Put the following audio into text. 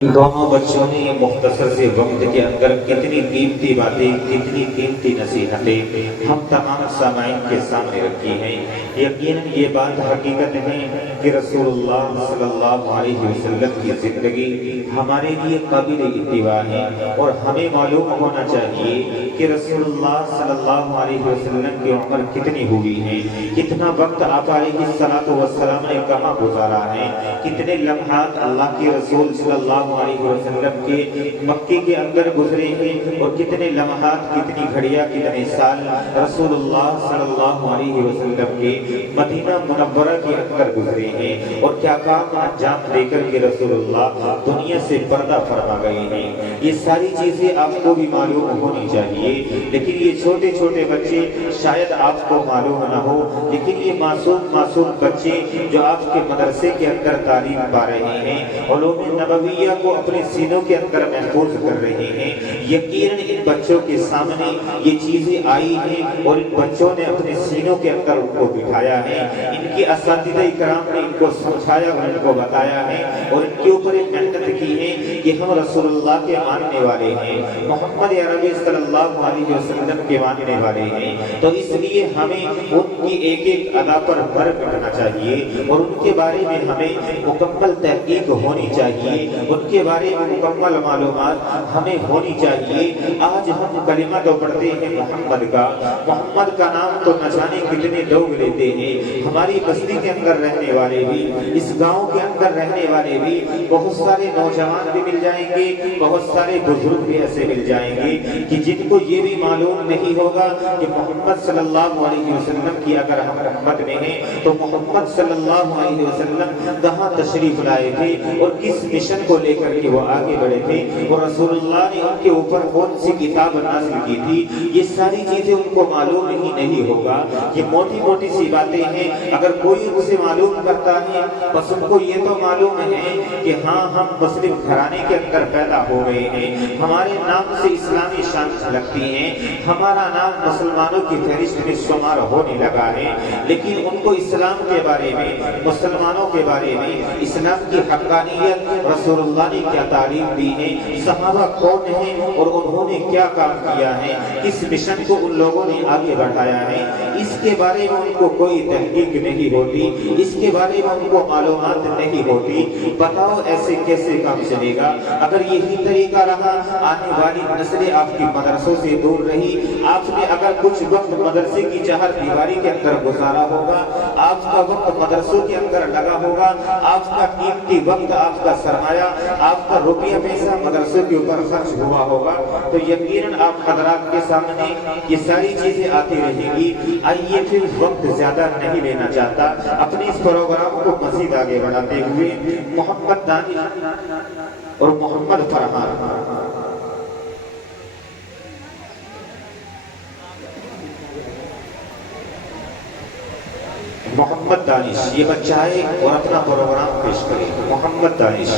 دونوں بچوں نے یہ مختصر سے وقت کے اندر کتنی قیمتی باتیں، کتنی قیمتی نصیحتیں ہم تمام سامعین کے سامنے رکھی ہیں۔ یقیناً یہ بات حقیقت ہے کہ رسول اللہ صلی اللہ علیہ وسلم کی زندگی ہمارے لیے قابل اتباع ہے، اور ہمیں معلوم ہونا چاہیے کہ رسول اللہ صلی اللہ علیہ وسلم کی عمر کتنی ہوئی ہے، کتنا وقت آپ علیہ السلام نے کہاں گزارا ہے، کتنے لمحات اللہ کے رسول صلی اللہ علیہ وسلم کے مکے کے اندر گزرے ہیں، اور کتنے لمحات، کتنی گھڑیاں، کتنے سال رسول اللہ صلی اللہ علیہ وسلم کے مدینہ منورہ کے اندر گزرے ہیں، اور کیا کام انجام دے کر کے رسول اللہ دنیا سے پردہ فرما گئے ہیں۔ یہ ساری چیزیں آپ کو بھی معلوم ہونی چاہیے، لیکن یہ چھوٹے چھوٹے بچے شاید آپ کو معلوم نہ ہو، لیکن یہ معصوم بچے جو آپ کے مدرسے کے اندر تعلیم پا رہے ہیں، علوم نبویہ کو اپنے سینوں کے اندر محفوظ کر رہے ہیں، یقیناً ان بچوں کے سامنے یہ چیزیں آئی ہیں اور ان بچوں نے اپنے سینوں کے اندر ان کو بٹھایا ہے، ان کی اساتذہ کرام نے ان کو سمجھایا اور ان کو بتایا ہے، اور ان کے اوپر ایک محنت کی ہے کہ ہم رسول اللہ کے ماننے والے ہیں، محمد عربی صلی اللہ علیہ وسلم کے ماننے والے ہیں، تو اس لیے ہمیں ان کی ایک ایک ادا پر بر کرنا چاہیے، اور ان کے بارے میں ہمیں مکمل تحقیق ہونی چاہیے، ان کے بارے میں مکمل معلومات ہمیں ہونی چاہیے۔ آج ہم کلمہ تو پڑھتے ہیں محمد کا نام تو نہ جانے کتنے لوگ لیتے ہیں، ہماری بستی کے اندر رہنے والے بھی، اس گاؤں کے اندر رہنے والے بھی، بہت سارے نوجوان بھی مل جائیں گے، بہت سارے بزرگ بھی ایسے مل جائیں گے کہ جن کو یہ بھی معلوم نہیں ہوگا کہ محمد صلی اللہ علیہ وسلم کی اگر ہم امت میں ہیں تو محمد صلی اللہ علیہ وسلم کہاں تشریف لائے تھے اور کس مشن کو لے کر کے وہ آگے بڑھے تھے، اور رسول اللہ نے ان کے اوپر کون سی کتاب نازل کی تھی، یہ ساری چیزیں ان کو معلوم ہی نہیں ہوگا۔ یہ موٹی موٹی سی باتیں ہیں، اگر کوئی اسے معلوم کرتا ہے بس ان کو یہ تو معلوم ہے کہ ہاں ہم مسلم گھرانے کے اندر پیدا ہو گئے ہیں، ہمارے نام سے اسلامی شان جھلکتی ہیں، ہمارا نام مسلمانوں کی فہرست میں شمار ہونے لگا ہے، لیکن ان کو اسلام کے بارے میں، مسلمانوں کے بارے میں، اسلام کی حقانیت، رسول اللہ نے کیا تعلیم دی ہے، صحابہ کون ہیں اور انہوں نے کیا کام کیا ہے، کس مشن کو ان لوگوں نے آگے بڑھایا ہے، اس کے بارے میں ان کو کوئی تحقیق نہیں ہوتی، اس کے بارے میں ان کو معلومات نہیں ہوتی۔ بتاؤ ایسے کیسے کام چلے گا؟ اگر یہی طریقہ رہا، آنے والی نسلیں آپ کی مدرسوں سے دور رہی، آپ نے اگر کچھ وقت مدرسے کی چہار دیواری کے اندر گزارا ہوگا، آپ کا وقت مدرسوں کے اندر لگا ہوگا، آپ کا قیمتی وقت، آپ کا سرمایہ، آپ کا روپیہ پیسہ مدرسوں کے اوپر خرچ ہوا ہوگا، تو یقیناً آپ حضرات کے سامنے یہ ساری چیزیں آتی رہیں گی۔ آئیے پھر وقت زیادہ نہیں لینا چاہتا، اپنے اس پروگرام کو مزید آگے بڑھاتے ہوئے محمد دانش اور محمد فرحان، محمد دانش یہ بچہ ہے اور اپنا پروگرام پیش کرے۔ محمد دانش